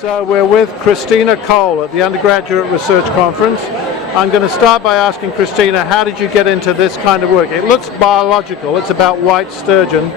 So we're with Christina Cole at the Undergraduate Research Conference. I'm going to start by asking Christina, how did you get into this kind of work? It looks biological, it's about white sturgeon.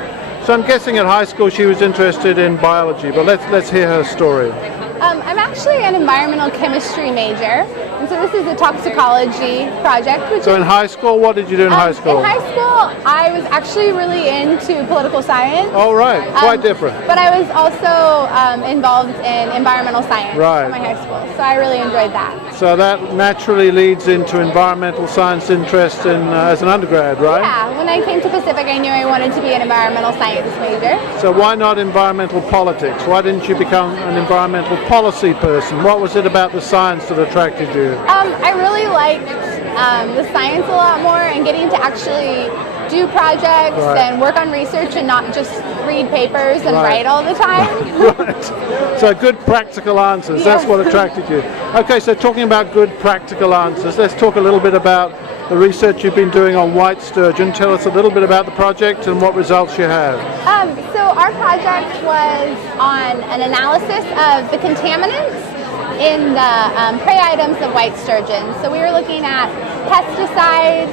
So I'm guessing at high school she was interested in biology, but let's hear her story. I'm actually an environmental chemistry major, and so this is a toxicology project. So in high school, what did you do in high school? In high school, I was actually really into political science. Oh, right, quite different. But I was also involved in environmental science in my high school, so I really enjoyed that. So that naturally leads into environmental science interest as an undergrad, right? Yeah, when I came to Pacific, I knew I wanted to be an environmental science major. So why not environmental politics? Why didn't you become an environmental policy person? What was it about the science that attracted you? I really liked the science a lot more and getting to actually do projects and work on research and not just read papers and write all the time. Right. So good practical answers, that's what attracted you. Okay, so talking about good practical answers, let's talk a little bit about the research you've been doing on white sturgeon. Tell us a little bit about the project and what results you have. So our project was on an analysis of the contaminants in the prey items of white sturgeon. So we were looking at pesticides,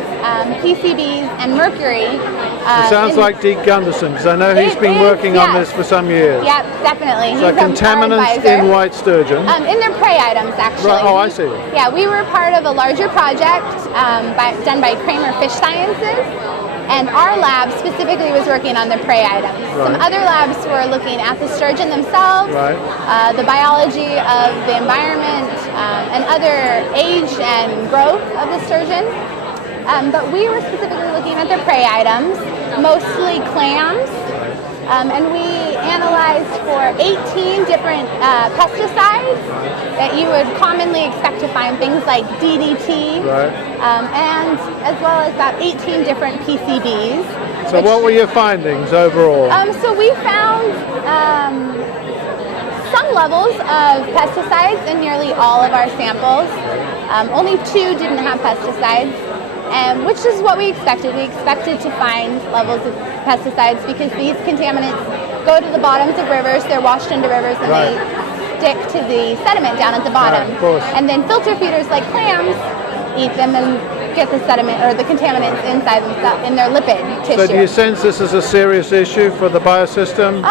PCBs, and mercury. It sounds like Deke Gunderson, because I know he's been working on this for some years. Yeah, definitely. So contaminants in white sturgeon. In their prey items, actually. Right. Oh, I see. Yeah, we were part of a larger project done by Kramer Fish Sciences. And our lab specifically was working on the prey items. Some other labs were looking at the sturgeon themselves, the biology of the environment, and other age and growth of the sturgeon. But we were specifically looking at the prey items, mostly clams. And we analyzed for 18 different pesticides that you would commonly expect to find, things like DDT, and as well as about 18 different PCBs. So what were your findings overall? So we found some levels of pesticides in nearly all of our samples. Only 2 didn't have pesticides. Which is what we expected. We expected to find levels of pesticides because these contaminants go to the bottoms of rivers, they're washed into rivers, and they stick to the sediment down at the bottom. And then filter feeders like clams eat them and get the sediment or the contaminants inside themselves in their lipid tissue. So do you sense this is a serious issue for the biosystem?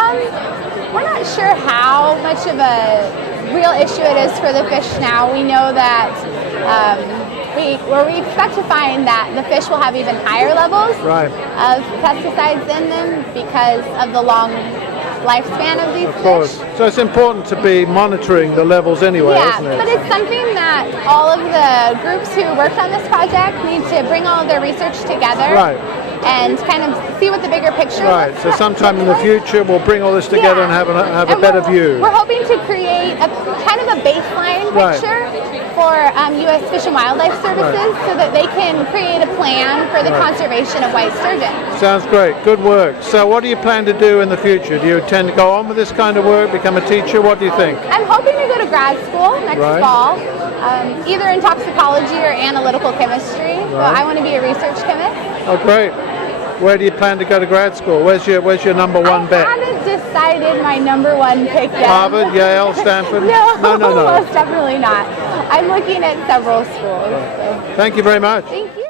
We're not sure how much of a real issue it is for the fish now. We know that we expect to find that the fish will have even higher levels of pesticides in them because of the long lifespan of these fish. So it's important to be monitoring the levels anyway, isn't it? But it's something that all of the groups who worked on this project need to bring all of their research together and kind of see what the bigger picture is. So sometime in the future we'll bring all this together and have a better view. We're hoping to create a kind of a baseline picture for U.S. Fish and Wildlife Services so that they can create a plan for the conservation of white sturgeon. Sounds great. Good work. So what do you plan to do in the future? Do you intend to go on with this kind of work, become a teacher? What do you think? I'm hoping to go to grad school next fall, either in toxicology or analytical chemistry. So I want to be a research chemist. Oh, great. Where do you plan to go to grad school? Where's your number one bet? I haven't decided my number one pick yet. Harvard, Yale, Stanford? No, most definitely not. I'm looking at several schools. So. Thank you very much. Thank you.